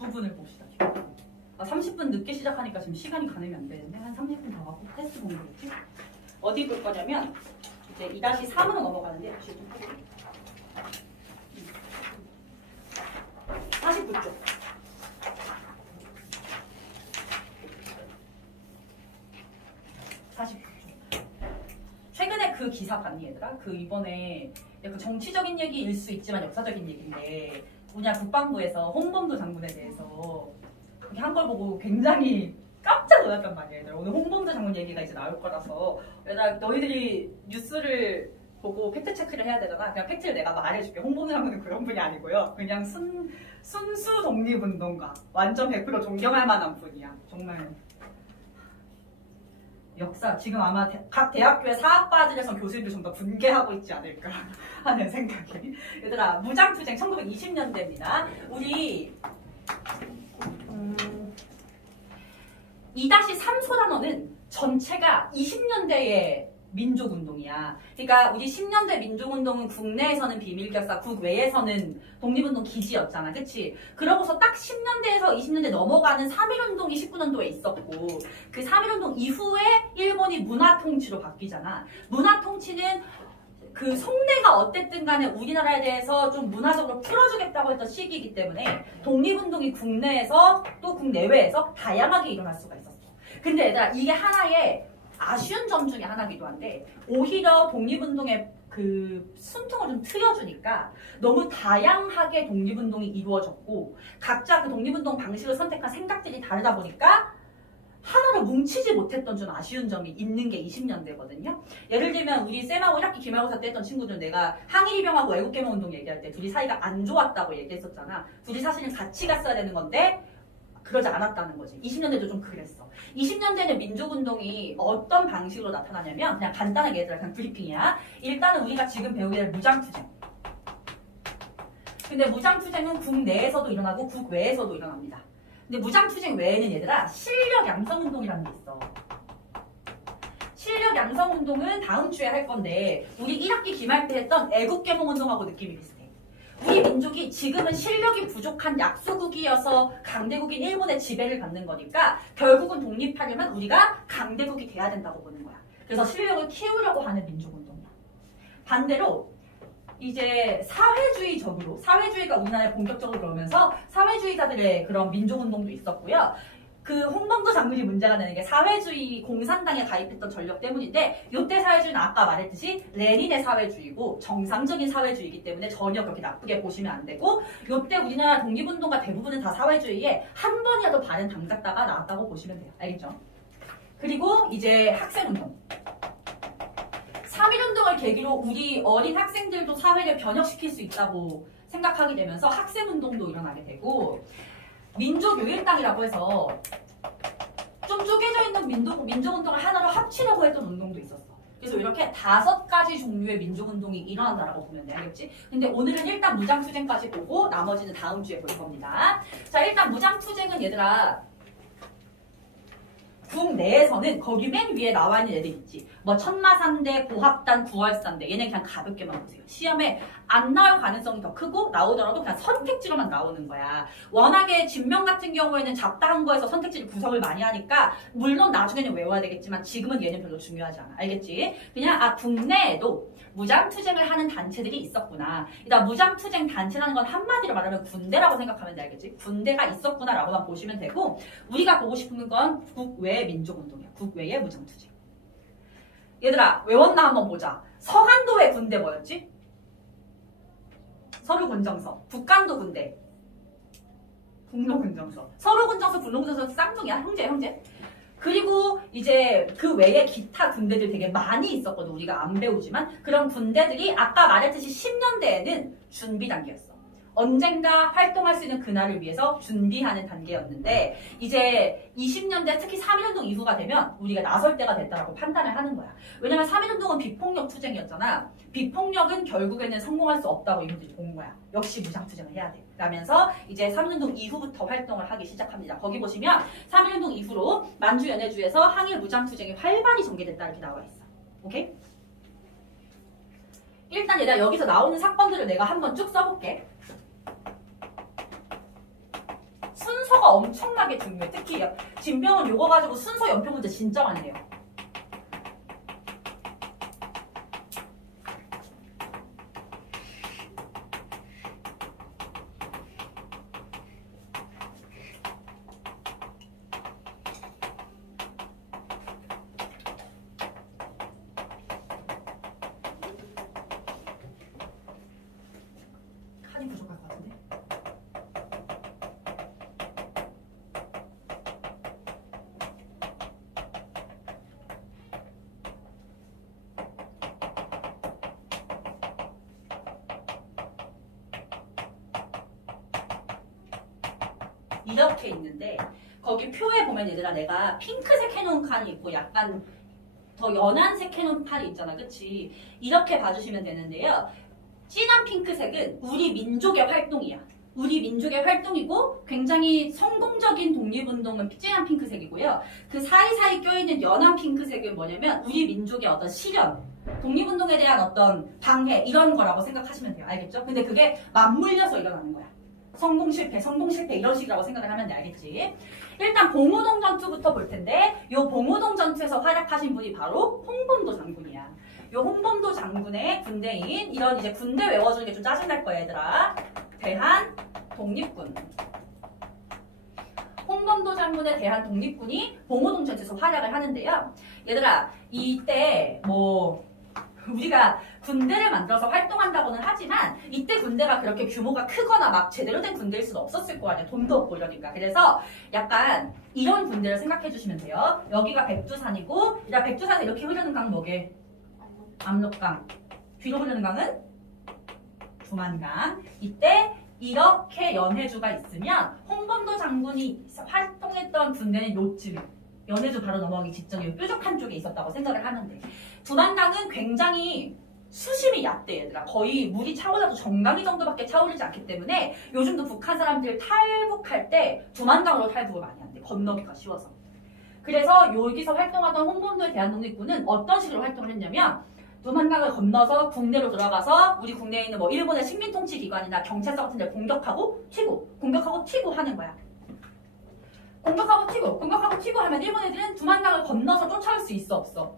뒷부분을 봅시다. 뒷부분. 30분 늦게 시작하니까 지금 시간이 가늠이 안 되는데 한 30분 더 하고 테스트 공부겠지? 어디 볼 거냐면 이제 2-3으로 넘어가는데 49쪽. 최근에 그 기사 봤니 얘들아? 그 이번에 약간 정치적인 얘기일 수 있지만 역사적인 얘기인데 우리나라 국방부에서 홍범도 장군에 대해서 이렇게 한 걸 보고 굉장히 깜짝 놀랐단 말이야 얘들아. 오늘 홍범도 장군 얘기가 이제 나올 거라서 얘들아 너희들이 뉴스를 보고 팩트체크를 해야 되잖아. 그냥 팩트를 내가 말해줄게. 홍범도 장군은 그런 분이 아니고요. 그냥 순수 독립운동가. 완전 100% 존경할 만한 분이야. 정말 역사 지금 아마 각 대학교의 사학과들에서 교수님들 좀 더 분개하고 있지 않을까 하는 생각이. 얘들아 무장투쟁 1920년대입니다. 우리 2-3 소단원은 전체가 20년대의 민족운동이야. 그러니까 우리 10년대 민족운동은 국내에서는 비밀결사, 국외에서는 독립운동 기지였잖아. 그치? 그러고서 딱 10년대에서 20년대 넘어가는 3.1운동이 19년도에 있었고 그 3.1운동 이후에 일본이 문화통치로 바뀌잖아. 문화통치는 그 송대가 어쨌든 간에 우리나라에 대해서 좀 문화적으로 풀어주겠다고 했던 시기이기 때문에 독립운동이 국내에서 또 국내외에서 다양하게 일어날 수가 있었어. 근데 얘들아 이게 하나의 아쉬운 점 중에 하나기도 한데 오히려 독립운동의 그 숨통을 좀 트여주니까 너무 다양하게 독립운동이 이루어졌고 각자 그 독립운동 방식을 선택한 생각들이 다르다 보니까 하나로 뭉치지 못했던 좀 아쉬운 점이 있는 게 20년대거든요. 예를 들면 우리 쌤하고 1학기 기말고사 때 했던 친구들 내가 항일이병하고 애국개몽운동 얘기할 때 둘이 사이가 안 좋았다고 얘기했었잖아. 둘이 사실은 같이 갔어야 되는 건데 그러지 않았다는 거지. 20년대도 좀 그랬어. 20년대는 민족운동이 어떤 방식으로 나타나냐면 그냥 간단하게 얘들아 그냥 브리핑이야. 일단은 우리가 지금 배우게 될 무장투쟁. 근데 무장투쟁은 국내에서도 일어나고 국외에서도 일어납니다. 근데 무장투쟁 외에는 얘들아 실력 양성운동이라는 게 있어. 실력 양성운동은 다음 주에 할 건데 우리 1학기 기말 때 했던 애국개몽운동하고 느낌이 비슷해. 우리 민족이 지금은 실력이 부족한 약소국이어서 강대국인 일본의 지배를 받는 거니까 결국은 독립하려면 우리가 강대국이 돼야 된다고 보는 거야. 그래서 실력을 키우려고 하는 민족운동이야. 반대로 이제 사회주의적으로 사회주의가 우리나라에 본격적으로 들어오면서 사회주의자들의 그런 민족운동도 있었고요. 그 홍범도 장군이 문제가 되는 게 사회주의 공산당에 가입했던 전력 때문인데 이때 사회주의는 아까 말했듯이 레닌의 사회주의고 정상적인 사회주의이기 때문에 전혀 그렇게 나쁘게 보시면 안 되고 이때 우리나라 독립운동가 대부분은 다 사회주의에 한 번이라도 발은 담갔다가 나왔다고 보시면 돼요. 알겠죠? 그리고 이제 학생운동. 3.1운동을 계기로 우리 어린 학생들도 사회를 변혁시킬 수 있다고 생각하게 되면서 학생운동도 일어나게 되고 민족요일당이라고 해서 좀 쪼개져 있는 민족운동을 하나로 합치려고 했던 운동도 있었어. 그래서 이렇게 5가지 종류의 민족운동이 일어난다라고 보면 돼. 알겠지? 근데 오늘은 일단 무장투쟁까지 보고 나머지는 다음 주에 볼 겁니다. 자, 일단 무장투쟁은 얘들아 국내에서는 거기 맨 위에 나와 있는 애들 있지. 뭐 천마산대, 고합단, 구월산대. 얘네 그냥 가볍게만 보세요. 시험에 안 나올 가능성이 더 크고 나오더라도 그냥 선택지로만 나오는 거야. 워낙에 진명 같은 경우에는 잡다한 거에서 선택지를 구성을 많이 하니까 물론 나중에는 외워야 되겠지만 지금은 얘는 별로 중요하지 않아. 알겠지? 그냥 국내에도 무장투쟁을 하는 단체들이 있었구나. 일단 무장투쟁 단체라는 건 한마디로 말하면 군대라고 생각하면 돼. 알겠지? 군대가 있었구나 라고만 보시면 되고 우리가 보고 싶은 건 국외 민족운동이야. 국외의 무장투쟁. 얘들아 외웠나 한번 보자. 서간도의 군대 뭐였지? 서루군정서. 북간도 군대. 북로군정서. 서루군정서, 북로군정서 쌍둥이야. 형제. 그리고 이제 그 외에 기타 군대들 되게 많이 있었거든. 우리가 안 배우지만 그런 군대들이 아까 말했듯이 10년대에는 준비 단계였어. 언젠가 활동할 수 있는 그날을 위해서 준비하는 단계였는데 이제 20년대 특히 3.1운동 이후가 되면 우리가 나설 때가 됐다라고 판단을 하는 거야. 왜냐면 3.1운동은 비폭력 투쟁이었잖아. 비폭력은 결국에는 성공할 수 없다고 이분들이 본 거야. 역시 무장투쟁을 해야 돼. 라면서 이제 3.1운동 이후부터 활동을 하기 시작합니다. 거기 보시면 3.1운동 이후로 만주연해주에서 항일 무장투쟁이 활발히 전개됐다 이렇게 나와 있어. 오케이? 일단 얘들아 여기서 나오는 사건들을 내가 한번 쭉 써볼게. 순서가 엄청나게 중요해. 특히 진병은 요거 가지고 순서 연표 문제 진짜 많이 해요. 칸이 부족할 것 같은데. 이렇게 있는데 거기 표에 보면 얘들아 내가 핑크색 해놓은 칸이 있고 약간 더 연한색 해놓은 칸이 있잖아. 그치? 이렇게 봐주시면 되는데요. 진한 핑크색은 우리 민족의 활동이야. 우리 민족의 활동이고 굉장히 성공적인 독립운동은 진한 핑크색이고요. 그 사이사이 껴있는 연한 핑크색은 뭐냐면 우리 민족의 어떤 실현, 독립운동에 대한 어떤 방해 이런 거라고 생각하시면 돼요. 알겠죠? 근데 그게 맞물려서 일어나는 거야. 성공 실패 이런 식이라고 생각을 하면 돼. 알겠지? 일단 봉오동 전투부터 볼 텐데 이 봉오동 전투에서 활약하신 분이 바로 홍범도 장군이야. 이 홍범도 장군의 군대인 이런 이제 군대 외워주는 게 좀 짜증날 거야 얘들아. 대한 독립군. 홍범도 장군의 대한 독립군이 봉오동 전투에서 활약을 하는데요. 얘들아 이때 뭐 우리가 군대를 만들어서 활동한다고는 하지만 이때 군대가 그렇게 규모가 크거나 막 제대로 된 군대일 수는 없었을 거 아니야. 돈도 없고 이러니까. 그래서 약간 이런 군대를 생각해 주시면 돼요. 여기가 백두산이고 백두산에 이렇게 흐르는 강 뭐게? 압록강. 뒤로 흐르는 강은 두만강. 이때 이렇게 연해주가 있으면 홍범도 장군이 활동했던 군대는 요쯤 연해주 바로 넘어가기 직전에 뾰족한 쪽에 있었다고 생각을 하면 돼. 두만강은 굉장히 수심이 얕대 얘들아. 거의 물이 차오르도 정강이 정도밖에 차오르지 않기 때문에 요즘도 북한 사람들 탈북할 때 두만강으로 탈북을 많이 한대. 건너기가 쉬워서. 그래서 여기서 활동하던 홍범도의 대한독립군은 어떤 식으로 활동을 했냐면 두만강을 건너서 국내로 들어가서 우리 국내에 있는 뭐 일본의 식민통치기관이나 경찰서 같은 데 공격하고 튀고 하는 거야. 공격하고 튀고 하면 일본 애들은 두만강을 건너서 쫓아올 수 있어 없어?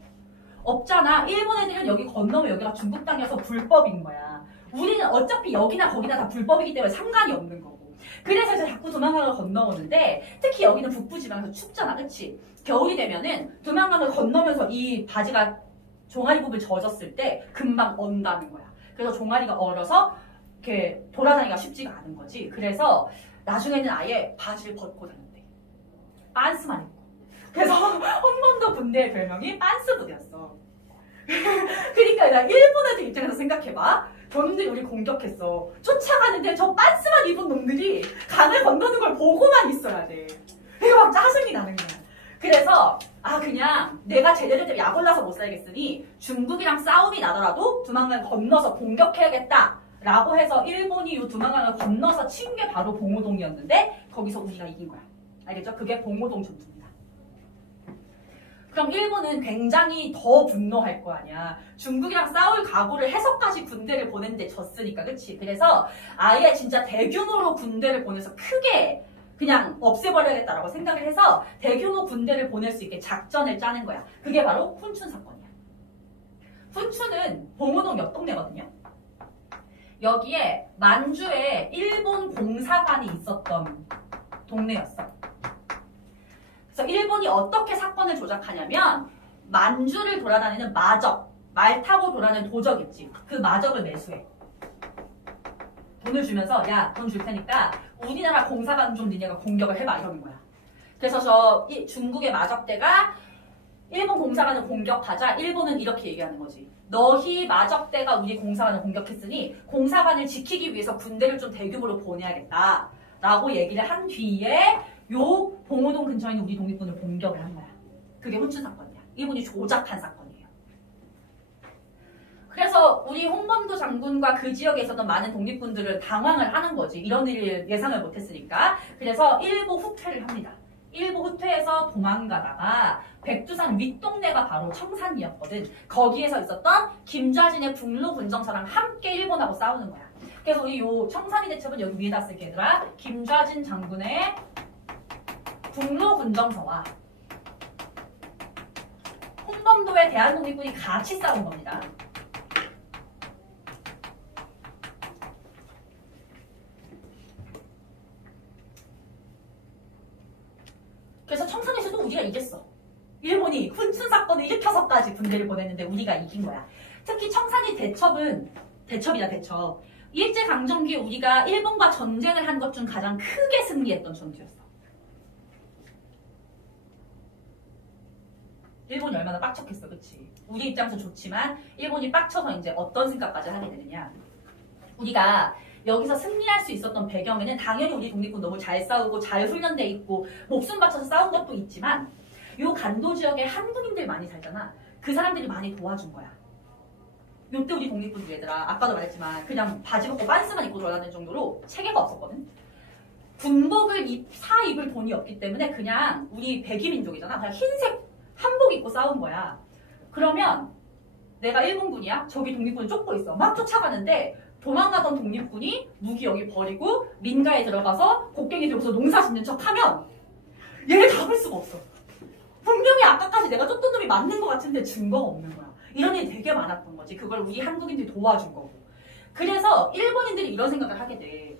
없잖아. 일본 애들은 여기 건너면 여기가 중국 땅이어서 불법인 거야. 우리는 어차피 여기나 거기나 다 불법이기 때문에 상관이 없는 거고. 그래서 이제 자꾸 두만강을 건너오는데 특히 여기는 북부지방에서 춥잖아. 그치? 겨울이 되면은 두만강을 건너면서 이 바지가 종아리 부분 젖었을 때 금방 언다는 거야. 그래서 종아리가 얼어서 이렇게 돌아다니기가 쉽지가 않은 거지. 그래서 나중에는 아예 바지를 벗고 다녔대. 빤스만 입고. 그래서 홍범도 군대의 별명이 빤스 부대였어. 그러니까 나 일본 애들 입장에서 생각해봐. 저놈들이 우리 공격했어. 쫓아가는데 저 빤스만 입은 놈들이 강을 건너는 걸 보고만 있어야 돼. 이거 막 짜증이 나는 거야. 그래서 그냥 내가 제대로 된 약 올라서 못 살겠으니 중국이랑 싸움이 나더라도 두만강을 건너서 공격해야겠다 라고 해서 일본이 이 두만강을 건너서 친 게 바로 봉오동이었는데 거기서 우리가 이긴 거야. 알겠죠? 그게 봉오동 전투입니다. 그럼 일본은 굉장히 더 분노할 거 아니야. 중국이랑 싸울 각오를 해서까지 군대를 보냈는데 졌으니까. 그치? 그래서 아예 진짜 대규모로 군대를 보내서 크게 그냥 없애버려야겠다라고 생각을 해서 대규모 군대를 보낼 수 있게 작전을 짜는 거야. 그게 바로 훈춘 사건이야. 훈춘은 봉오동 옆 동네거든요. 여기에 만주에 일본 공사관이 있었던 동네였어. 그래서 일본이 어떻게 사건을 조작하냐면 만주를 돌아다니는 마적, 말 타고 돌아다니는 도적 있지. 그 마적을 매수해. 돈을 주면서 야, 돈 줄 테니까 우리나라 공사관 좀 니네가 공격을 해봐 이러는 거야. 그래서 저 중국의 마적대가 일본 공사관을 공격하자 일본은 이렇게 얘기하는 거지. 너희 마적대가 우리 공사관을 공격했으니 공사관을 지키기 위해서 군대를 좀 대규모로 보내야겠다 라고 얘기를 한 뒤에 요 봉오동 근처에 있는 우리 독립군을 공격을 한 거야. 그게 훈춘 사건이야. 일본이 조작한 사건이에요. 그래서 우리 홍범도 장군과 그 지역에 있었던 많은 독립군들은 당황을 하는 거지. 이런 일을 예상을 못했으니까. 그래서 일부 후퇴를 합니다. 일부 후퇴해서 도망가다가 백두산 윗동네가 바로 청산이었거든. 거기에서 있었던 김좌진의 북로 군정사랑 함께 일본하고 싸우는 거야. 그래서 우리 요 청산이 대첩은 여기 위에다 쓸게 얘들아. 김좌진 장군의 북로군정서와 홍범도의 대한독립군이 같이 싸운 겁니다. 그래서 청산에서도 우리가 이겼어. 일본이 훈춘 사건을 일으켜서까지 군대를 보냈는데 우리가 이긴 거야. 특히 청산리 대첩이다 대첩. 일제강점기에 우리가 일본과 전쟁을 한 것 중 가장 크게 승리했던 전투였어. 일본이 얼마나 빡쳤겠어, 그치? 우리 입장에서 좋지만 일본이 빡쳐서 이제 어떤 생각까지 하게 되느냐. 우리가 여기서 승리할 수 있었던 배경에는 당연히 우리 독립군 너무 잘 싸우고 잘 훈련돼 있고 목숨 바쳐서 싸운 것도 있지만 요 간도 지역에 한국인들 많이 살잖아. 그 사람들이 많이 도와준 거야. 요때 우리 독립군들 얘들아, 아까도 말했지만 그냥 바지 벗고 빤스만 입고 돌아다니는 정도로 체계가 없었거든. 군복을 사 입을 돈이 없기 때문에 그냥 우리 백이민족이잖아. 그냥 흰색 한복 입고 싸운 거야. 그러면 내가 일본군이야. 저기 독립군을 쫓고 있어. 막 쫓아가는데 도망가던 독립군이 무기 여기 버리고 민가에 들어가서 곡괭이 들고서 농사 짓는 척하면 얘를 잡을 수가 없어. 분명히 아까까지 내가 쫓던 놈이 맞는 것 같은데 증거가 없는 거야. 이런 일이 되게 많았던 거지. 그걸 우리 한국인들이 도와준 거고. 그래서 일본인들이 이런 생각을 하게 돼.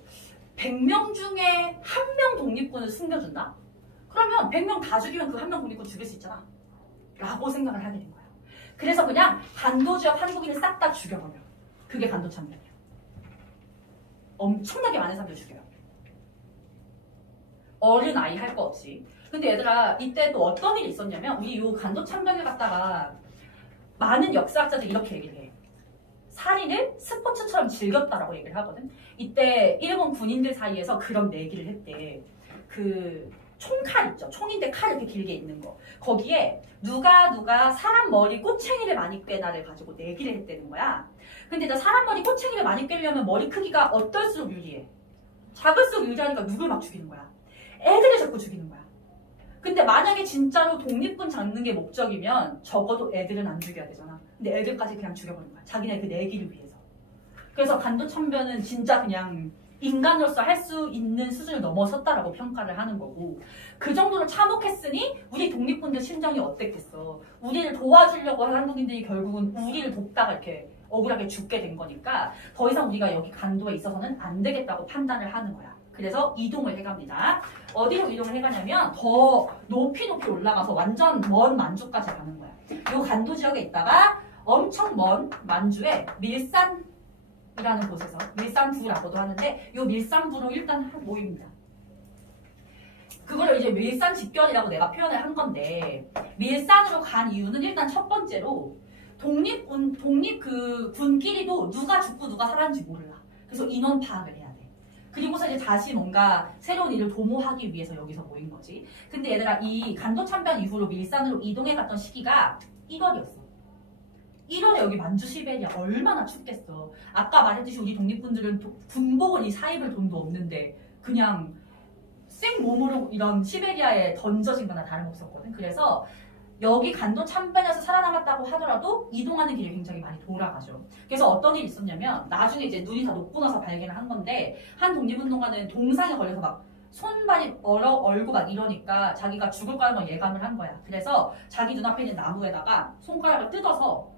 100명 중에 1명 독립군을 숨겨준다? 그러면 100명 다 죽이면 그 1명 독립군 죽일 수 있잖아. 라고 생각을 하게 된 거야. 그래서 그냥 간도 지역 한국인을 싹 다 죽여버려. 그게 간도 참변이야. 엄청나게 많은 사람들 죽여요. 어른 아이 할 거 없이. 근데 얘들아, 이때 또 어떤 일이 있었냐면 우리 요 간도 참변을 갖다가 많은 역사학자들이 이렇게 얘기를 해. 살인을 스포츠처럼 즐겼다라고 얘기를 하거든. 이때 일본 군인들 사이에서 그런 내기를 했대. 그 총칼 있죠. 총인데 칼 이렇게 길게 있는 거. 거기에 누가 사람 머리 꼬챙이를 많이 꿰나를 가지고 내기를 했다는 거야. 근데 나 사람 머리 꼬챙이를 많이 꿰려면 머리 크기가 어떨수록 유리해. 작을수록 유리하니까 누굴 막 죽이는 거야. 애들을 자꾸 죽이는 거야. 근데 만약에 진짜로 독립군 잡는 게 목적이면 적어도 애들은 안 죽여야 되잖아. 근데 애들까지 그냥 죽여버린 거야. 자기네 그 내기를 위해서. 그래서 간도 참변은 진짜 그냥 인간으로서 할 수 있는 수준을 넘어섰다라고 평가를 하는 거고, 그 정도로 참혹했으니 우리 독립군들 심정이 어땠겠어. 우리를 도와주려고 한 한국인들이 결국은 우리를 돕다가 이렇게 억울하게 죽게 된 거니까 더 이상 우리가 여기 간도에 있어서는 안 되겠다고 판단을 하는 거야. 그래서 이동을 해갑니다. 어디로 이동을 해가냐면 더 높이 올라가서 완전 먼 만주까지 가는 거야. 요 간도 지역에 있다가 엄청 먼 만주에 밀산이라는 곳에서 밀산부라고도 하는데 요 밀산부로 일단 모입니다. 그거를 이제 밀산 집결이라고 내가 표현을 한 건데, 밀산으로 간 이유는 일단 첫 번째로 군끼리도 누가 죽고 누가 살았는지 몰라. 그래서 인원 파악을 해야 돼. 그리고서 이제 다시 뭔가 새로운 일을 도모하기 위해서 여기서 모인 거지. 근데 얘들아, 이 간도 참변 이후로 밀산으로 이동해 갔던 시기가 1월이었어. 1월에 여기 만주 시베리아 얼마나 춥겠어. 아까 말했듯이 우리 독립군들은 군복을 사 입을 돈도 없는데 그냥 생몸으로 이런 시베리아에 던져진 거나 다름없었거든. 그래서 여기 간도 참변에서 살아남았다고 하더라도 이동하는 길이 굉장히 많이 돌아가죠. 그래서 어떤 일이 있었냐면 나중에 이제 눈이 다 녹고 나서 발견을 한 건데, 한 독립운동가는 동상에 걸려서 막 손발이 얼고 막 이러니까 자기가 죽을 거라는 걸 예감을 한 거야. 그래서 자기 눈앞에 있는 나무에다가 손가락을 뜯어서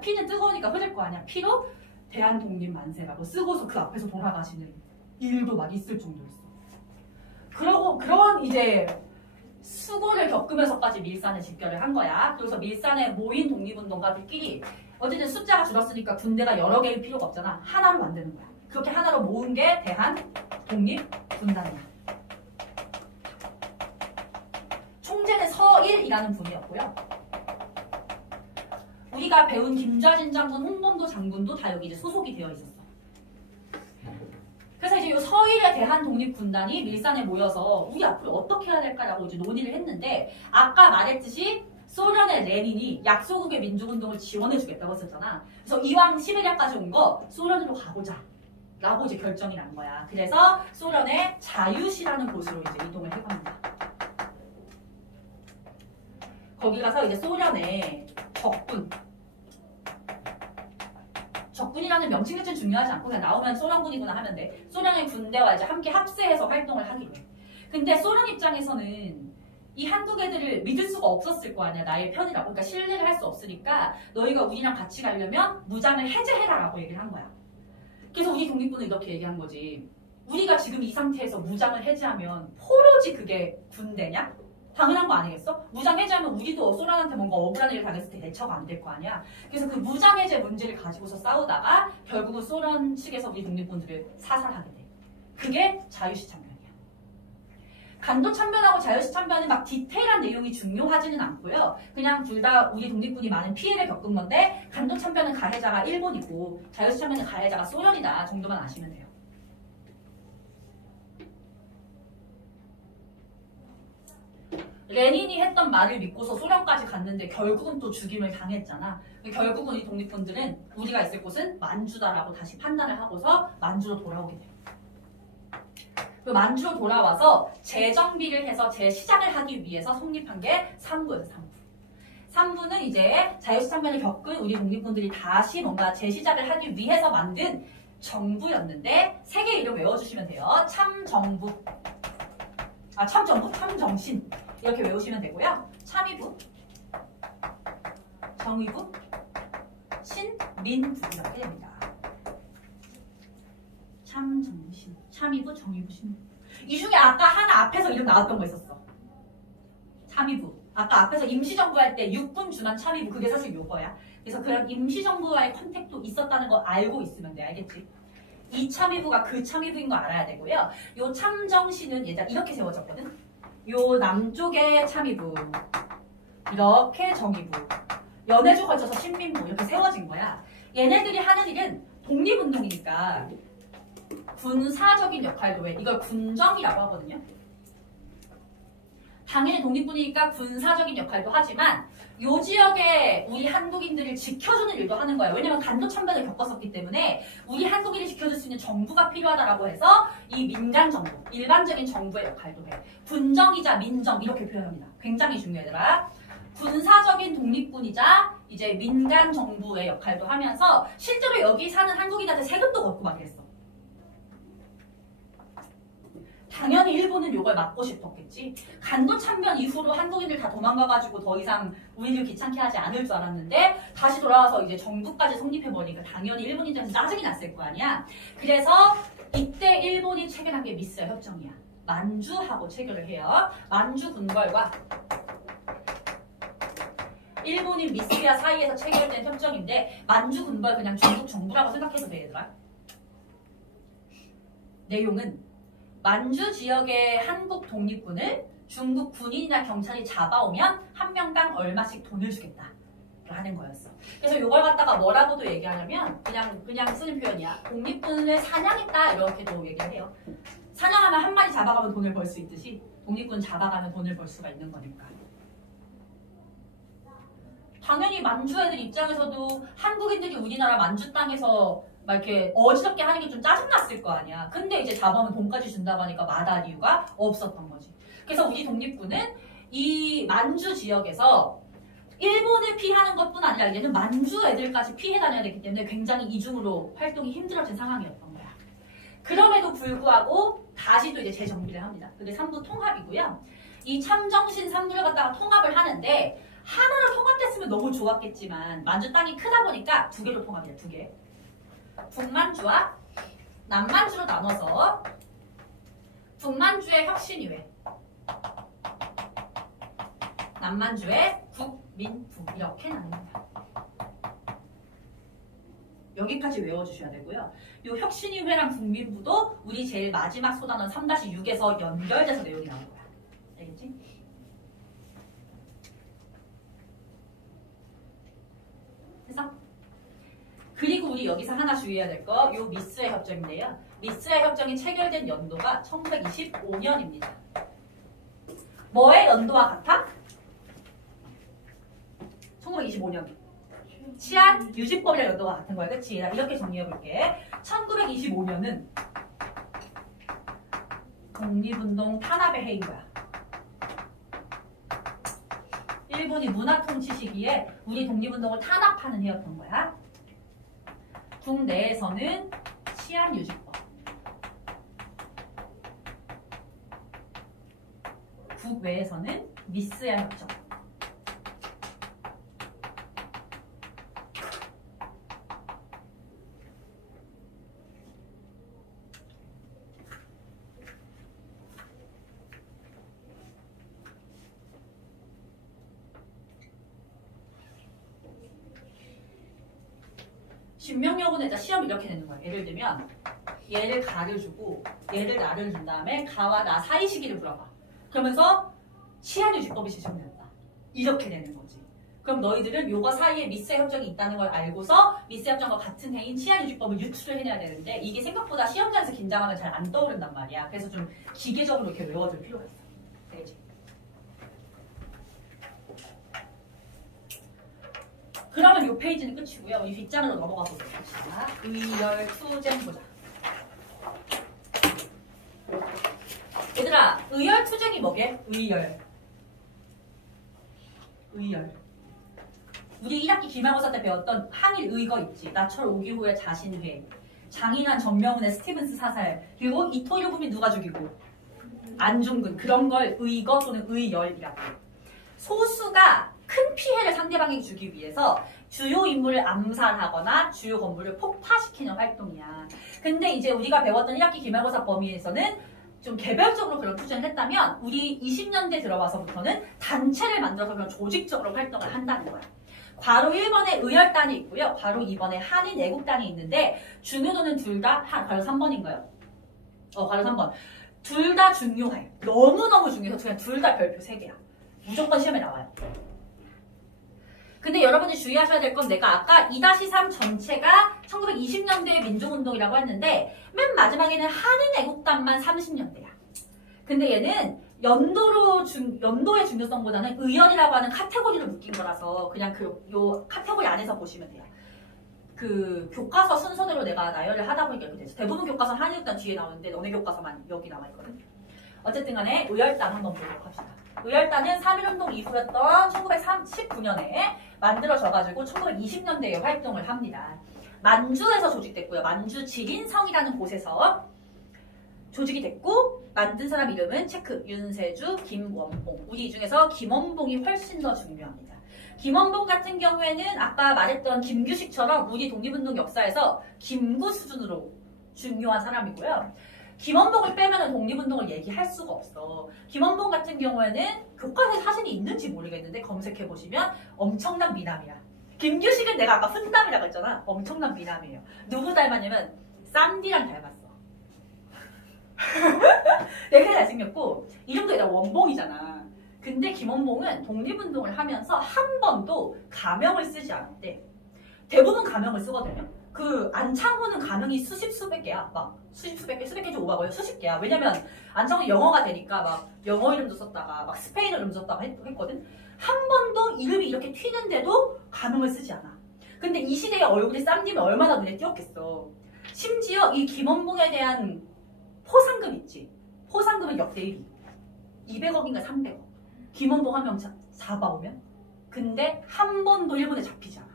피는 뜨거우니까 흐를 거 아니야. 피로 대한독립 만세라고 쓰고서 그 앞에서 돌아가시는 일도 막 있을 정도였어. 그러고 그런 이제 수고를 겪으면서까지 밀산에 집결을 한 거야. 그래서 밀산에 모인 독립운동가들끼리 어쨌든 숫자가 줄었으니까 군대가 여러 개일 필요가 없잖아. 하나로 만드는 거야. 그렇게 하나로 모은 게 대한독립군단이야. 총재는 서일이라는 분이었고요. 우리가 배운 김좌진 장군, 홍범도 장군도 다 여기 이제 소속이 되어 있었어. 그래서 이제 이 서일의 대한독립군단이 밀산에 모여서 우리 앞으로 어떻게 해야 될까라고 이제 논의를 했는데, 아까 말했듯이 소련의 레닌이 약소국의 민주운동을 지원해주겠다고 했었잖아. 그래서 이왕 시베리아까지 온 거 소련으로 가보자 라고 이제 결정이 난 거야. 그래서 소련의 자유시라는 곳으로 이제 이동을 해갑니다. 거기 가서 이제 소련의 적군이라는 명칭 자체는 중요하지 않고 그냥 나오면 소련군이구나 하면 돼. 소련의 군대와 이제 함께 합세해서 활동을 하기로 해. 근데 소련 입장에서는 이 한국 애들을 믿을 수가 없었을 거 아니야. 나의 편이라고. 그러니까 신뢰를 할 수 없으니까 너희가 우리랑 같이 가려면 무장을 해제해라라고 얘기를 한 거야. 그래서 우리 독립군은 이렇게 얘기한 거지. 우리가 지금 이 상태에서 무장을 해제하면 포로지 그게 군대냐? 당연한 거 아니겠어? 무장 해제하면 우리도 소련한테 뭔가 억울한 일을 당했을 때 대처가 안 될 거 아니야? 그래서 그 무장 해제 문제를 가지고서 싸우다가 결국은 소련 측에서 우리 독립군들을 사살하게 돼. 그게 자유시 참변이야. 간도 참변하고 자유시 참변은 막 디테일한 내용이 중요하지는 않고요. 그냥 둘 다 우리 독립군이 많은 피해를 겪은 건데 간도 참변은 가해자가 일본이고 자유시 참변은 가해자가 소련이다 정도만 아시면 돼요. 레닌이 했던 말을 믿고서 소련까지 갔는데 결국은 또 죽임을 당했잖아. 결국은 이 독립군들은 우리가 있을 곳은 만주다라고 다시 판단을 하고서 만주로 돌아오게 돼요. 그 만주로 돌아와서 재정비를 해서 재시작을 하기 위해서 성립한 게 3부였어요. 3부는 이제 자유시 참변을 겪은 우리 독립군들이 다시 뭔가 재시작을 하기 위해서 만든 정부였는데 세 개 이름 외워주시면 돼요. 참정부, 참정신 이렇게 외우시면 되고요. 참의부, 정의부, 신민부 이렇게 됩니다. 참정신, 참의부, 정의부, 신민부. 이 중에 아까 하나 앞에서 이름 나왔던 거 있었어. 참의부. 아까 앞에서 임시정부 할 때 육군 주만 참의부 그게 사실 요거야. 그래서 그런 임시정부와의 컨택도 있었다는 거 알고 있으면 돼. 알겠지? 이 참의부가 그 참의부인 거 알아야 되고요. 요 참정신은 얘가 이렇게 세워졌거든. 요 남쪽에 참의부, 이렇게 정의부, 연해주 걸쳐서 신민부 이렇게 세워진 거야. 얘네들이 하는 일은 독립운동이니까 군사적인 역할도 해. 이걸 군정이라고 하거든요. 당연히 독립군이니까 군사적인 역할도 하지만 요 지역에 우리 한국인들을 지켜주는 일도 하는 거예요. 왜냐면 간도 참변을 겪었었기 때문에 우리 한국인을 지켜줄 수 있는 정부가 필요하다라고 해서 이 민간 정부, 일반적인 정부의 역할도 해. 군정이자 민정 이렇게 표현합니다. 굉장히 중요하더라. 군사적인 독립군이자 이제 민간 정부의 역할도 하면서 실제로 여기 사는 한국인한테 세금도 걷고 막 이랬어. 당연히 일본은 이걸 막고 싶었겠지. 간도 참변 이후로 한국인들 다 도망가가지고 더 이상 우리를 귀찮게 하지 않을 줄 알았는데 다시 돌아와서 이제 정부까지 성립해버리니까 당연히 일본 입장에서 짜증이 났을 거 아니야. 그래서 이때 일본이 체결한 게 미스야 협정이야. 만주하고 체결을 해요. 만주 군벌과 일본인 미스야 사이에서 체결된 협정인데 만주 군벌 그냥 중국 정부라고 생각해도 돼 얘들아. 내용은 만주 지역의 한국 독립군을 중국 군인이나 경찰이 잡아오면 한 명당 얼마씩 돈을 주겠다 하는 거였어. 그래서 이걸 갖다가 뭐라고도 얘기하냐면 그냥 쓰는 표현이야. 독립군을 사냥했다 이렇게도 얘기를 해요. 사냥하면 한 마리 잡아가면 돈을 벌 수 있듯이 독립군 잡아가면 돈을 벌 수가 있는 거니까. 당연히 만주 애들 입장에서도 한국인들이 우리나라 만주 땅에서 막 이렇게 어지럽게 하는 게 좀 짜증났을 거 아니야. 근데 이제 잡아오면 돈까지 준다고 하니까 마다할 이유가 없었던 거지. 그래서 우리 독립군은 이 만주 지역에서 일본을 피하는 것뿐 아니라 이제는 만주 애들까지 피해 다녀야 되기 때문에 굉장히 이중으로 활동이 힘들어진 상황이었던 거야. 그럼에도 불구하고 다시 또 이제 재정비를 합니다. 그게 3부 통합이고요. 이 참정신 3부를 갖다가 통합을 하는데 하나로 통합됐으면 너무 좋았겠지만 만주 땅이 크다 보니까 두 개로 통합이야. 두 개. 북만주와 남만주로 나눠서 북만주의 혁신위회, 남만주의 국민부 이렇게 나눕니다. 여기까지 외워주셔야 되고요. 이 혁신위회랑 국민부도 우리 제일 마지막 소단원 3-6에서 연결돼서 내용이 나올 거야. 알겠지? 해서 그리고 우리 여기서 하나 주의해야 될 거, 요 미스의 협정인데요. 미스의 협정이 체결된 연도가 1925년입니다. 뭐의 연도와 같아? 1925년. 치안 유지법이랑 연도가 같은 거야. 그치? 이렇게 정리해볼게. 1925년은 독립운동 탄압의 해인 거야. 일본이 문화통치 시기에 우리 독립운동을 탄압하는 해였던 거야. 국내에서는 치안유지법, 국외에서는 미스야 협정. 준명여고는 일단 시험 이렇게 내는 거야. 예를 들면 얘를 가를 주고 얘를 나를 준 다음에 가와 나 사이 시기를 물어봐. 그러면서 치안유지법이 지정된다. 이렇게 내는 거지. 그럼 너희들은 요거 사이에 미스 협정이 있다는 걸 알고서 미스 협정과 같은 해인 치안유지법을 유추를 해내야 되는데 이게 생각보다 시험장에서 긴장하면 잘 안 떠오른단 말이야. 그래서 좀 기계적으로 이렇게 외워둘 필요가 있어. 되겠지? 그러면 이 페이지는 끝이고요. 이 뒷장으로 넘어가 보도록 합시다. 의열투쟁 보자. 얘들아, 의열투쟁이 뭐게? 의열. 우리 1학기 기말고사 때 배웠던 항일 의거 있지. 나철 오기후의 자신회, 장인환 정명훈의 스티븐스 사살, 그리고 이토일부민 누가 죽이고 안중근, 그런 걸 의거 또는 의열이라고 해요. 소수가 큰 피해를 상대방에게 주기 위해서 주요 인물을 암살하거나 주요 건물을 폭파시키는 활동이야. 근데 이제 우리가 배웠던 1학기 기말고사 범위에서는 좀 개별적으로 그런 투쟁을 했다면 우리 20년대 들어와서부터는 단체를 만들어서 그런 조직적으로 활동을 한다는 거야. 괄호 1번에 의열단이 있고요. 괄호 2번에 한인 애국단이 있는데 중요도는 둘 다 괄호 3번인가요? 괄호 3번. 둘 다 중요해. 너무너무 중요해서 그냥 둘 다 별표 3개야. 무조건 시험에 나와요. 근데 여러분이 주의하셔야 될 건 내가 아까 2-3 전체가 1920년대의 민족운동이라고 했는데 맨 마지막에는 한인 애국단만 30년대야. 근데 얘는 연도의 중요성보다는 의열이라고 하는 카테고리를 묶인 거라서 그냥 요 카테고리 안에서 보시면 돼요. 그 교과서 순서대로 내가 나열을 하다 보니까 이렇게 됐어. 대부분 교과서는 한인애국단 뒤에 나오는데 너네 교과서만 여기 나와 있거든. 어쨌든 간에 의열단 한번 보도록 합시다. 의열단은 3.1운동 이후였던 1919년에 만들어져가지고 1920년대에 활동을 합니다. 만주에서 조직됐고요. 만주 지린성이라는 곳에서 조직이 됐고 만든 사람 이름은 체크, 윤세주, 김원봉. 우리 이 중에서 김원봉이 훨씬 더 중요합니다. 김원봉 같은 경우에는 아까 말했던 김규식처럼 우리 독립운동 역사에서 김구 수준으로 중요한 사람이고요. 김원봉을 빼면 독립운동을 얘기할 수가 없어. 김원봉 같은 경우에는 교과서에 사진이 있는지 모르겠는데 검색해보시면 엄청난 미남이야. 김규식은 내가 아까 훈남이라고 했잖아. 엄청난 미남이에요. 누구 닮았냐면 쌈디랑 닮았어. 되게 잘생겼고 이름도 일단 원봉이잖아. 근데 김원봉은 독립운동을 하면서 한 번도 가명을 쓰지 않았대. 대부분 가명을 쓰거든요. 그 안창호는 가명이 수백 개야. 막 수백 개 좀 오바고요. 수십 개야. 왜냐면 안창호 영어가 되니까 막 영어 이름도 썼다가 막 스페인어 이름도 썼다가 했거든. 한 번도 이름이 이렇게 튀는데도 가명을 쓰지 않아. 근데 이 시대의 얼굴이 쌈디면 얼마나 눈에 띄었겠어. 심지어 이 김원봉에 대한 포상금 있지. 포상금은 역대 1위. 200억인가 300억. 김원봉 한 명 잡아오면. 근데 한 번도 일본에 잡히지 않아.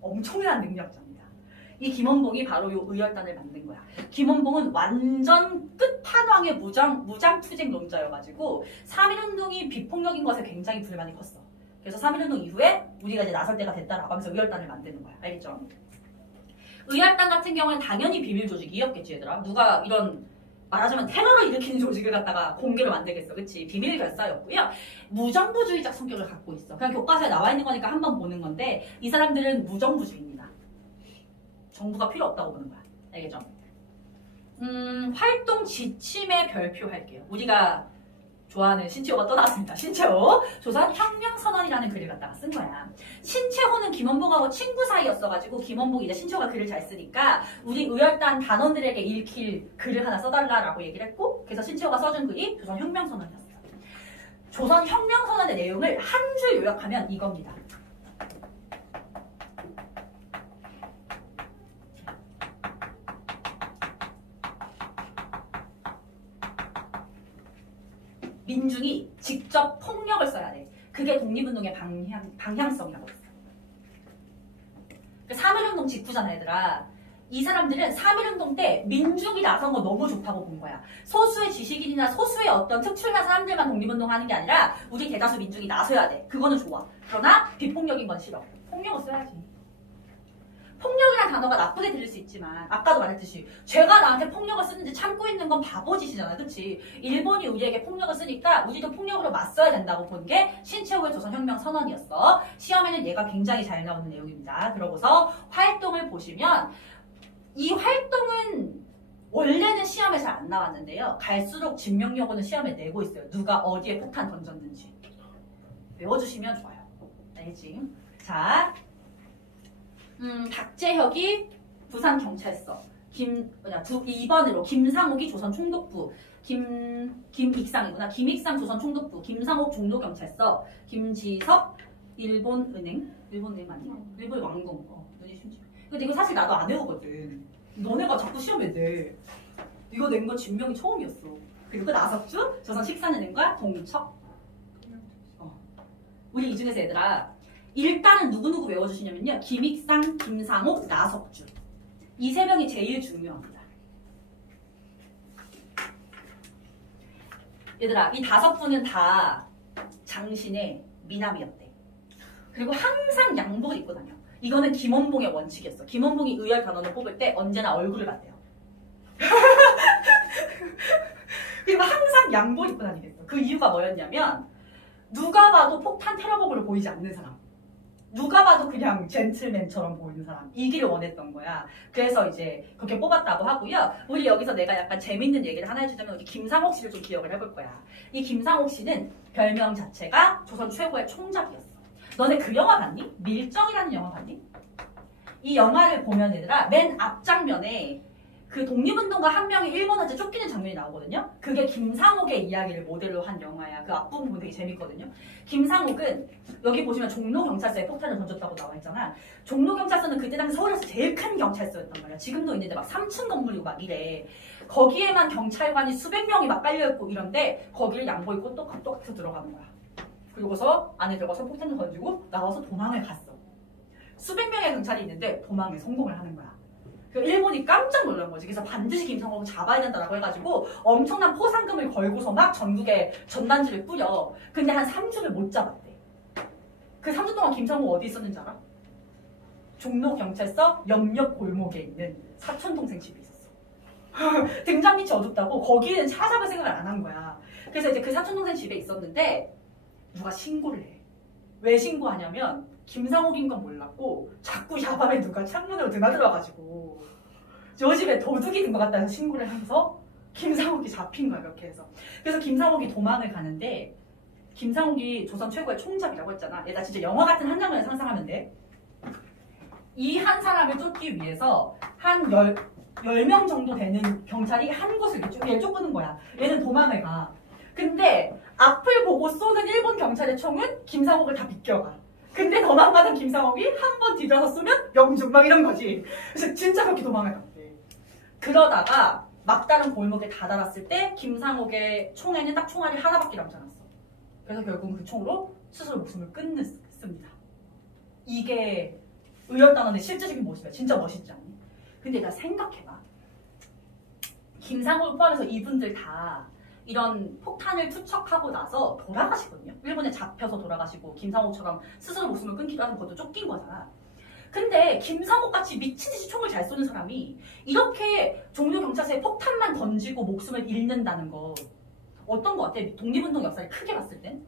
엄청난 능력자입니다. 이 김원봉이 바로 이 의열단을 만든 거야. 김원봉은 완전 끝판왕의 무장투쟁론자여가지고 3.1운동이 비폭력인 것에 굉장히 불만이 컸어. 그래서 3.1운동 이후에 우리가 이제 나설 때가 됐다라고 하면서 의열단을 만드는 거야. 알겠죠? 의열단 같은 경우는 당연히 비밀 조직이었겠지 얘들아. 누가 이런 말하자면 테러를 일으키는 조직을 갖다가 공개로 만들겠어. 그치? 비밀 결사였고요. 무정부주의적 성격을 갖고 있어. 그냥 교과서에 나와 있는 거니까 한번 보는 건데 이 사람들은 무정부주의입니다. 정부가 필요 없다고 보는 거야. 알겠죠? 활동 지침에 별표할게요. 우리가 좋아하는 신채호가 또 나왔습니다. 신채호. 조선 혁명선언이라는 글을 갖다가 쓴 거야. 신채호는 김원봉하고 친구 사이였어가지고 김원봉이 이제 신채호가 글을 잘 쓰니까 우리 의열단 단원들에게 읽힐 글을 하나 써달라라고 얘기를 했고 그래서 신채호가 써준 글이 조선 혁명선언이었어요. 조선 혁명선언의 내용을 한 줄 요약하면 이겁니다. 민중이 직접 폭력을 써야 돼. 그게 독립운동의 방향성이라고 했어. 3.1운동 직후잖아 얘들아. 이 사람들은 3.1운동 때 민중이 나선 거 너무 좋다고 본 거야. 소수의 지식인이나 소수의 어떤 특출난 사람들만 독립운동하는 게 아니라 우리 대다수 민중이 나서야 돼. 그거는 좋아. 그러나 비폭력인 건 싫어. 폭력을 써야지. 폭력이란 단어가 나쁘게 들릴 수 있지만 아까도 말했듯이 제가 나한테 폭력을 쓰는지 참고 있는 건 바보짓이잖아. 그치? 일본이 우리에게 폭력을 쓰니까 우리도 폭력으로 맞서야 된다고 본 게 신채호의 조선혁명 선언이었어. 시험에는 얘가 굉장히 잘 나오는 내용입니다. 그러고서 활동을 보시면 이 활동은 원래는 시험에 잘 안 나왔는데요. 갈수록 진명여고는 시험에 내고 있어요. 누가 어디에 폭탄 던졌는지. 외워주시면 좋아요. 알겠지? 자, 박재혁이 부산경찰서, 2번으로 김상옥이 조선총독부, 김익상이구나. 김익상 조선총독부, 김상옥 종로경찰서, 김지섭 일본은행 맞니? 일본 왕궁. 눈이 심지. 근데 이거 사실 나도 안 외우거든. 너네가 자꾸 시험에 내. 이거 낸 거 진명이 처음이었어. 그리고 나석주 조선식산은행과 동척. 우리 이 중에서 얘들아 일단은 누구누구 외워주시냐면요. 김익상, 김상옥, 나석주. 이 세 명이 제일 중요합니다. 얘들아 이 5분은 다 장신의 미남이었대. 그리고 항상 양복을 입고 다녀. 이거는 김원봉의 원칙이었어. 김원봉이 의열 단원을 뽑을 때 언제나 얼굴을 봤대요. 그리고 항상 양복을 입고 다니겠어. 그 이유가 뭐였냐면 누가 봐도 폭탄 테러범으로 보이지 않는 사람. 누가 봐도 그냥 젠틀맨처럼 보이는 사람. 이기를 원했던 거야. 그래서 이제 그렇게 뽑았다고 하고요. 우리 여기서 내가 약간 재밌는 얘기를 하나 해주자면 우리 김상옥 씨를 좀 기억을 해볼 거야. 이 김상옥 씨는 별명 자체가 조선 최고의 총잡이였어. 너네 그 영화 봤니? 밀정이라는 영화 봤니? 이 영화를 보면 얘들아 맨 앞장면에 그 독립운동가 한 명이 일본한테 쫓기는 장면이 나오거든요. 그게 김상옥의 이야기를 모델로 한 영화야. 그 앞부분 보면 되게 재밌거든요. 김상옥은 여기 보시면 종로경찰서에 폭탄을 던졌다고 나와 있잖아. 종로경찰서는 그때 당시 서울에서 제일 큰 경찰서였단 말이야. 지금도 있는데 막 3층 건물이고 막 이래. 거기에만 경찰관이 수백 명이 막 깔려있고 이런데 거기를 양보 입고 똑같이 들어가는 거야. 그리고서 안에 들어가서 폭탄을 던지고 나와서 도망을 갔어. 수백 명의 경찰이 있는데 도망에 성공을 하는 거야. 그 일본이 깜짝 놀란 거지. 그래서 반드시 김상옥을 잡아야 된다라고 해가지고 엄청난 포상금을 걸고서 막 전국에 전단지를 뿌려. 근데 한 3주를 못 잡았대. 그 3주 동안 김상옥 어디 있었는지 알아? 종로경찰서 옆옆 골목에 있는 사촌동생 집에 있었어. 등잔 밑이 어둡다고 거기는 찾아볼 생각을 안 한 거야. 그래서 이제 그 사촌동생 집에 있었는데 누가 신고를 해. 왜 신고하냐면 김상옥인 건 몰랐고 자꾸 야밤에 누가 창문으로 드나들어가지고 저 집에 도둑이 든 것 같다 해서 신고를 하면서 김상옥이 잡힌 거야. 그렇게 해서. 그래서 김상옥이 도망을 가는데 김상옥이 조선 최고의 총잡이라고 했잖아. 얘 나 진짜 영화 같은 한 장면을 상상하면 돼. 이 한 사람을 쫓기 위해서 한 10명 정도 되는 경찰이 한 곳을 얘를 쫓는 거야. 얘는 도망을 가. 근데 앞을 보고 쏘는 일본 경찰의 총은 김상옥을 다 비껴가. 근데 도망가던 김상옥이 한 번 뒤져서 쏘면 명중 막 이런 거지. 그래서 진짜 그렇게 도망을 갔대. 그러다가 막다른 골목에 다다랐을 때 김상옥의 총에는 딱 총알이 하나밖에 남지 않았어. 그래서 결국은 그 총으로 스스로 목숨을 끊습니다. 이게 의열단원의 실제적인 모습이야. 진짜 멋있지 않니? 근데 나 생각해봐. 김상옥을 포함해서 이분들 다 이런 폭탄을 투척하고 나서 돌아가시거든요. 일본에 잡혀서 돌아가시고 김상옥처럼 스스로 목숨을 끊기도 하는 것도 쫓긴 거잖아. 근데 김상옥같이 미친듯이 총을 잘 쏘는 사람이 이렇게 종로경찰서에 폭탄만 던지고 목숨을 잃는다는 거 어떤 거 같아? 독립운동 역사를 크게 봤을 땐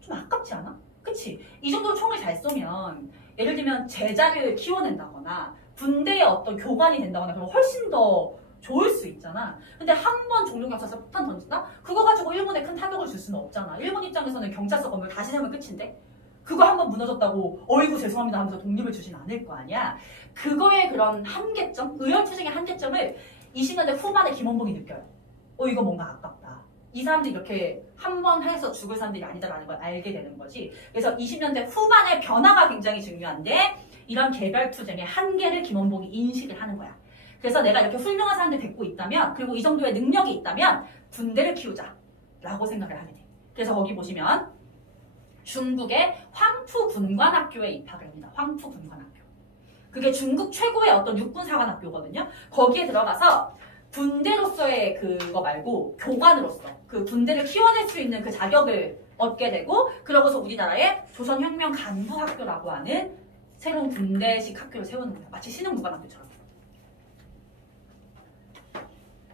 좀 아깝지 않아? 그치? 이 정도로 총을 잘 쏘면 예를 들면 제자를 키워낸다거나 군대의 어떤 교관이 된다거나 그럼 훨씬 더 좋을 수 있잖아. 근데 한 번 종로경찰서 폭탄 던진다? 그거 가지고 일본에 큰 타격을 줄 수는 없잖아. 일본 입장에서는 경찰서 건물 다시 세우면 끝인데? 그거 한 번 무너졌다고 어이구 죄송합니다 하면서 독립을 주진 않을 거 아니야. 그거의 그런 한계점, 의열투쟁의 한계점을 20년대 후반에 김원봉이 느껴요. 이거 뭔가 아깝다. 이 사람들이 이렇게 한 번 해서 죽을 사람들이 아니다라는 걸 알게 되는 거지. 그래서 20년대 후반의 변화가 굉장히 중요한데 이런 개별투쟁의 한계를 김원봉이 인식을 하는 거야. 그래서 내가 이렇게 훌륭한 사람들 데리고 있다면 그리고 이 정도의 능력이 있다면 군대를 키우자 라고 생각을 하게 돼. 그래서 거기 보시면 중국의 황푸군관학교에 입학을 합니다. 황푸군관학교. 그게 중국 최고의 어떤 육군사관학교거든요. 거기에 들어가서 군대로서의 그거 말고 교관으로서 그 군대를 키워낼 수 있는 그 자격을 얻게 되고, 그러고서 우리나라의 조선혁명 간부학교라고 하는 새로운 군대식 학교를 세우는 거예요. 마치 신흥무관학교처럼.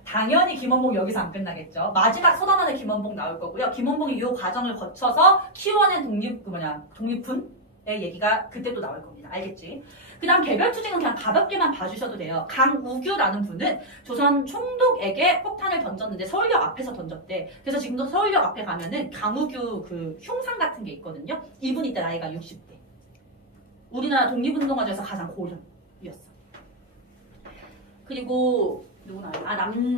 당연히 김원봉 여기서 안 끝나겠죠. 마지막 소단원의 김원봉 나올 거고요. 김원봉이 이 과정을 거쳐서 키워낸 독립군의 얘기가 그때 또 나올 겁니다. 알겠지? 그 다음 개별투쟁은 그냥 가볍게만 봐주셔도 돼요. 강우규라는 분은 조선 총독에게 폭탄을 던졌는데 서울역 앞에서 던졌대. 그래서 지금도 서울역 앞에 가면은 강우규 그 흉상 같은 게 있거든요. 이분이 때 나이가 60대. 우리나라 독립운동가 중에서 가장 고령이었어. 그리고 누구나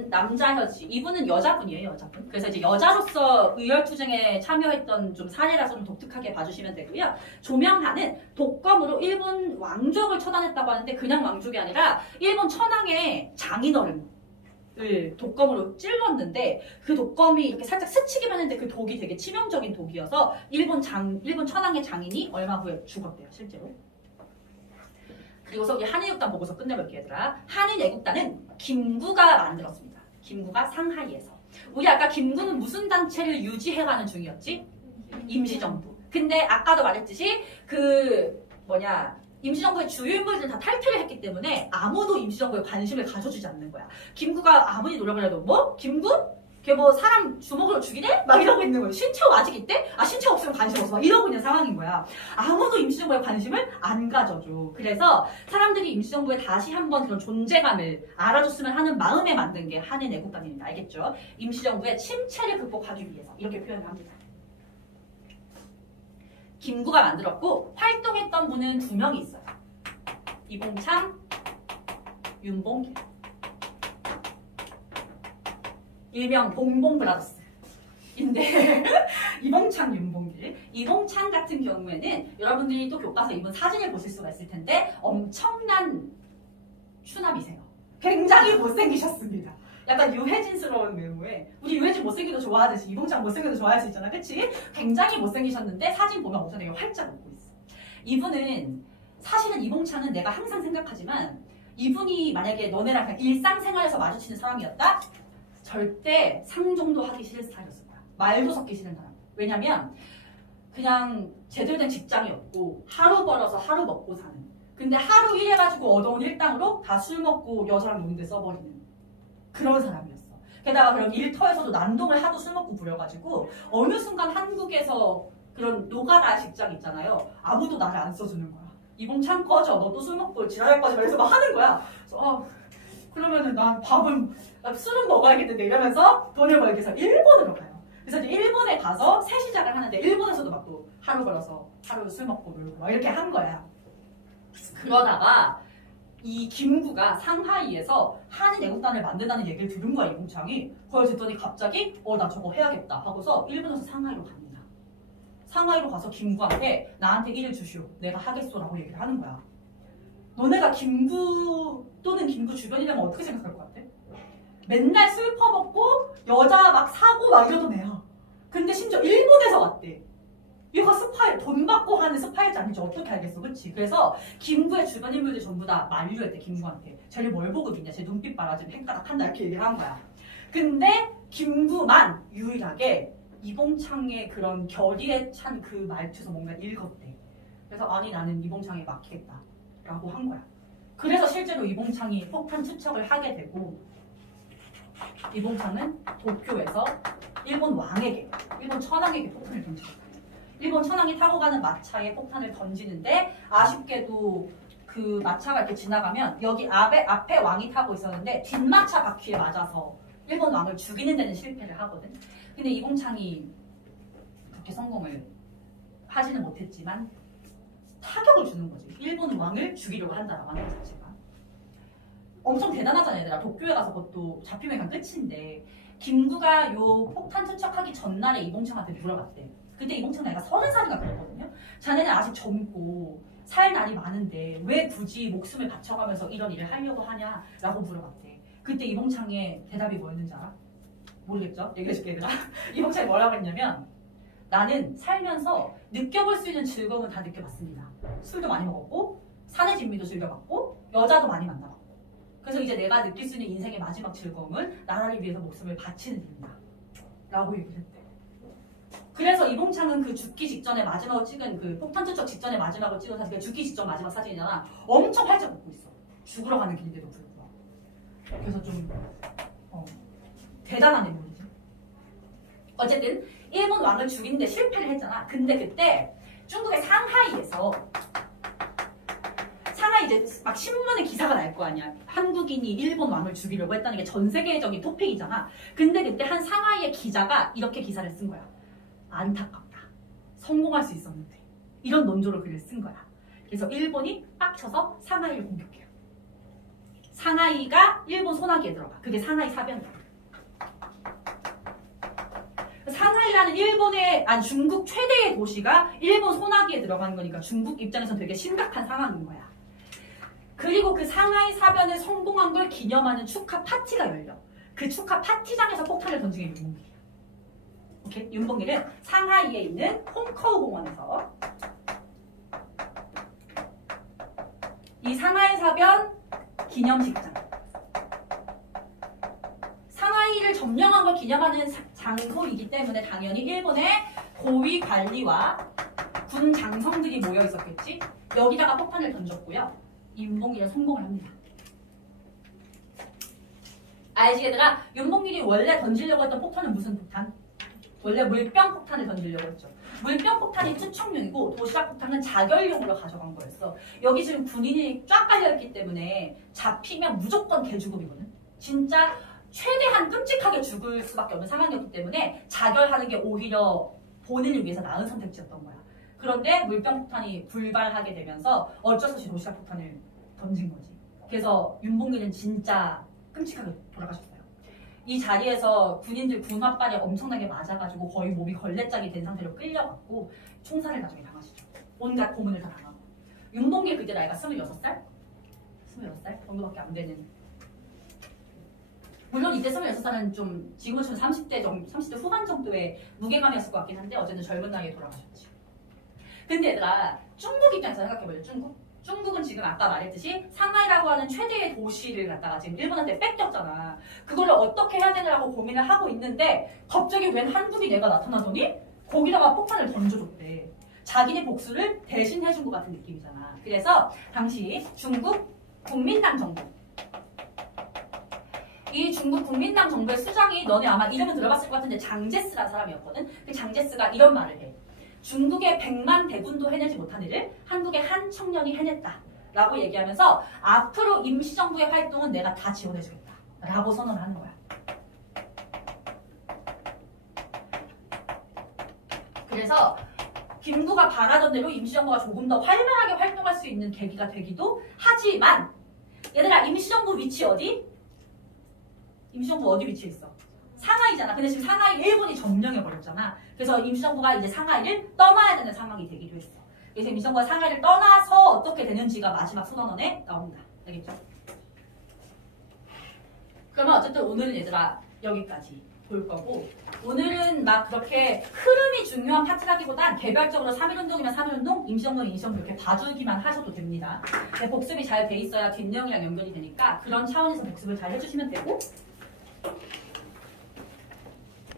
남자혀지, 이분은 여자분이에요. 여자분. 그래서 이제 여자로서 의열투쟁에 참여했던 좀 사례라서 좀 독특하게 봐주시면 되고요. 조명하는 독검으로 일본 왕족을 처단했다고 하는데 그냥 왕족이 아니라 일본 천황의 장인어른을 독검으로 찔렀는데 그 독검이 이렇게 살짝 스치기만 했는데 그 독이 되게 치명적인 독이어서 일본 천황의 장인이 얼마 후에 죽었대요. 실제로. 그리고서 우리 한일애국단 보고서 끝내볼게요, 얘들아. 한일애국단은 김구가 만들었습니다. 김구가 상하이에서. 우리 아까 김구는 무슨 단체를 유지해가는 중이었지? 임시정부. 근데 아까도 말했듯이 임시정부의 주요 인물들은 다 탈퇴를 했기 때문에 아무도 임시정부에 관심을 가져주지 않는 거야. 김구가 아무리 노력을 해도 김구? 걔 사람 주먹으로 죽이네? 막 이러고 있는 거예요. 신체가 아직 있대? 신체 없으면 관심 없어. 막 이러고 있는 상황인 거야. 아무도 임시정부에 관심을 안 가져줘. 그래서 사람들이 임시정부에 다시 한번 그런 존재감을 알아줬으면 하는 마음에 만든 게 한일애국단입니다. 알겠죠? 임시정부의 침체를 극복하기 위해서 이렇게 표현을 합니다. 김구가 만들었고 활동했던 분은 2명이 있어요. 이봉창, 윤봉길. 일명 봉봉 브라더스인데 이봉창, 윤봉길. 이봉창 같은 경우에는 여러분들이 또 교과서 이분 사진을 보실 수가 있을 텐데 엄청난 추남이세요. 굉장히 못생기셨습니다. 약간 유해진스러운 외모에, 우리 유해진 못생기도 좋아하듯이 이봉창 못생기도 좋아할 수 있잖아. 그치? 굉장히 못생기셨는데 사진 보면 엄청 되게 활짝 웃고 있어. 이분은 사실은 이봉창은 내가 항상 생각하지만 이분이 만약에 너네랑 그냥 일상생활에서 마주치는 사람이었다? 절대 상종도 하기 싫은 스타일이었을 거야. 말도 섞기 싫은 사람. 왜냐면 그냥 제대로 된 직장이 없고 하루 벌어서 하루 먹고 사는. 근데 하루 일해가지고 얻어온 일당으로 다 술 먹고 여자랑 노는데 써버리는 그런 사람이었어. 게다가 그런 일터에서도 난동을 하도 술 먹고 부려가지고 어느 순간 한국에서 그런 노가다 직장 있잖아요. 아무도 나를 안 써주는 거야. 이봉창 꺼져. 너 또 술 먹고 지랄할 거지. 그래서 막 하는 거야. 그래서 그러면은 난 술은 먹어야겠는데 이러면서 돈을 벌기 위해서 일본으로 가요. 그래서 이제 일본에 가서 새 시작을 하는데 일본에서도 막 또 하루 벌어서 하루 술 먹고 놀고 막 이렇게 한 거야. 그러다가 이 김구가 상하이에서 한일애국단을 만든다는 얘기를 들은 거야, 이봉창이. 그걸 듣더니 갑자기 나 저거 해야겠다 하고서 일본에서 상하이로 갑니다. 상하이로 가서 김구한테 나한테 일을 주시오. 내가 하겠소라고 얘기를 하는 거야. 너네가 김구 또는 김구 주변이라면 어떻게 생각할 것 같아? 맨날 술 퍼먹고 여자 막 사고 막 이러던 애야. 근데 심지어 일본에서 왔대. 얘가 스파이, 돈 받고 하는 스파이지 아닌지 어떻게 알겠어, 그치? 그래서 김구의 주변 인물들 전부 다 만류했대, 김구한테. 쟤를 뭘 보고 믿냐, 쟤 눈빛 봐라, 쟤 헷가닥한다 이렇게 얘기를 한 거야. 근데 김구만 유일하게 이봉창의 그런 결의에 찬 그 말투에서 뭔가 읽었대. 그래서 아니 나는 이봉창에 맡기겠다 라고 한 거야. 그래서 실제로 이봉창이 폭탄 투척을 하게 되고 이봉창은 도쿄에서 일본 왕에게, 일본 천황에게 폭탄을 던지고 일본 천황이 타고 가는 마차에 폭탄을 던지는데 아쉽게도 그 마차가 이렇게 지나가면 여기 앞에 왕이 타고 있었는데 뒷마차 바퀴에 맞아서 일본 왕을 죽이는 데는 실패를 하거든. 근데 이봉창이 그렇게 성공을 하지는 못했지만 타격을 주는 거지. 일본 왕을 죽이려고 한다라고 하는 것 자체가. 엄청 대단하잖아, 얘들아. 도쿄에 가서 그것도 잡히면 그냥 끝인데 김구가 요 폭탄 투척하기 전날에 이봉창한테 물어봤대. 그때 이봉창 나이가 30살인가 그랬거든요. 자네는 아직 젊고 살 날이 많은데 왜 굳이 목숨을 바쳐가면서 이런 일을 하려고 하냐라고 물어봤대. 그때 이봉창의 대답이 뭐였는지 알아? 모르겠죠? 얘기해줄게, 얘들아. 이봉창이 뭐라고 했냐면 나는 살면서 느껴볼 수 있는 즐거움은 다 느껴봤습니다. 술도 많이 먹었고 사내 진미도 즐겨봤고 여자도 많이 만나봤고 그래서 이제 내가 느낄 수 있는 인생의 마지막 즐거움은 나라를 위해서 목숨을 바치는 일이다 라고 얘기를 했대. 그래서 이봉창은 그 죽기 직전에 마지막으로 찍은 그 폭탄 투척 직전에 마지막으로 찍은 사진, 죽기 직전 마지막 사진이잖아. 엄청 활짝 웃고 있어. 죽으러 가는 길인데도 불구하고. 그래서 좀 대단한 인물이죠. 어쨌든 일본 왕을 죽이는데 실패를 했잖아. 근데 그때 중국의 상하이에서 이제 막 신문에 기사가 날 거 아니야. 한국인이 일본 왕을 죽이려고 했다는 게 전 세계적인 토픽이잖아. 근데 그때 한 상하이의 기자가 이렇게 기사를 쓴 거야. 안타깝다. 성공할 수 있었는데. 이런 논조로 글을 쓴 거야. 그래서 일본이 빡쳐서 상하이를 공격해요. 상하이가 일본 소나기에 들어가. 그게 상하이 사변이야. 상하이라는 중국 최대의 도시가 일본 소나기에 들어가는 거니까 중국 입장에서 되게 심각한 상황인 거야. 그리고 그 상하이 사변을 성공한 걸 기념하는 축하 파티가 열려. 그 축하 파티장에서 폭탄을 던진 게 윤봉길이야. 오케이? 윤봉길은 상하이에 있는 홍커우 공원에서 이 상하이 사변 기념식장. 상하이를 점령한 걸 기념하는 장소이기 때문에 당연히 일본의 고위 관리와 군 장성들이 모여 있었겠지. 여기다가 폭탄을 던졌고요. 윤봉길은 성공을 합니다. 알지 얘들아? 윤봉길이 원래 던지려고 했던 폭탄은 무슨 폭탄? 원래 물병 폭탄을 던지려고 했죠. 물병 폭탄이 투척용이고 도시락 폭탄은 자결용으로 가져간 거였어. 여기 지금 군인이 쫙 깔려있기 때문에 잡히면 무조건 개죽음이거든. 진짜 최대한 끔찍하게 죽을 수밖에 없는 상황이었기 때문에 자결하는 게 오히려 본인을 위해서 나은 선택지였던 거야. 그런데 물병 폭탄이 불발하게 되면서 어쩔 수 없이 도시락 폭탄을 던진 거지. 그래서 윤봉길은 진짜 끔찍하게 돌아가셨어요. 이 자리에서 군인들 군홧발에 엄청나게 맞아가지고 거의 몸이 걸레짝이 된 상태로 끌려갔고 총살을 나중에 당하시죠. 온갖 고문을 다 당하고. 윤봉길 그때 나이가 26살? 26살 정도밖에 안 되는. 물론 이제 26살은 좀 지금으로 치면 30대 후반 정도의 무게감이었을 것 같긴 한데 어쨌든 젊은 나이에 돌아가셨지. 근데 얘들아 중국 입장에서 생각해보죠. 중국은 지금 아까 말했듯이 상하이라고 하는 최대의 도시를 갖다가 지금 일본한테 뺏겼잖아. 그거를 어떻게 해야 되냐고 고민을 하고 있는데 갑자기 웬 한국이 내가 나타나더니 거기다가 폭탄을 던져줬대. 자기네 복수를 대신 해준 것 같은 느낌이잖아. 그래서 당시 중국 국민당 정부, 이 중국 국민당 정부의 수장이 너네 아마 이름은 들어봤을 것 같은데 장제스라는 사람이었거든. 그 장제스가 이런 말을 해. 중국의 100만 대군도 해내지 못한 일을 한국의 한 청년이 해냈다 라고 얘기하면서 앞으로 임시정부의 활동은 내가 다 지원해주겠다 라고 선언을 하는 거야. 그래서 김구가 바라던 대로 임시정부가 조금 더 활발하게 활동할 수 있는 계기가 되기도 하지만 얘들아 임시정부 위치 어디? 임시정부 어디 위치에 있어? 상하이잖아. 근데 지금 상하이 일본이 점령해버렸잖아. 그래서 임시정부가 이제 상하이를 떠나야 되는 상황이 되기도 했어. 그래서 임시정부가 상하이를 떠나서 어떻게 되는지가 마지막 선언원에 나옵니다. 알겠죠? 그러면 어쨌든 오늘은 얘들아 여기까지 볼 거고 오늘은 막 그렇게 흐름이 중요한 파트라기보단 개별적으로 3.1운동이면 3.1운동, 임시정부는 임시정부 이렇게 봐주기만 하셔도 됩니다. 복습이 잘 돼 있어야 뒷내용이랑 연결이 되니까 그런 차원에서 복습을 잘 해주시면 되고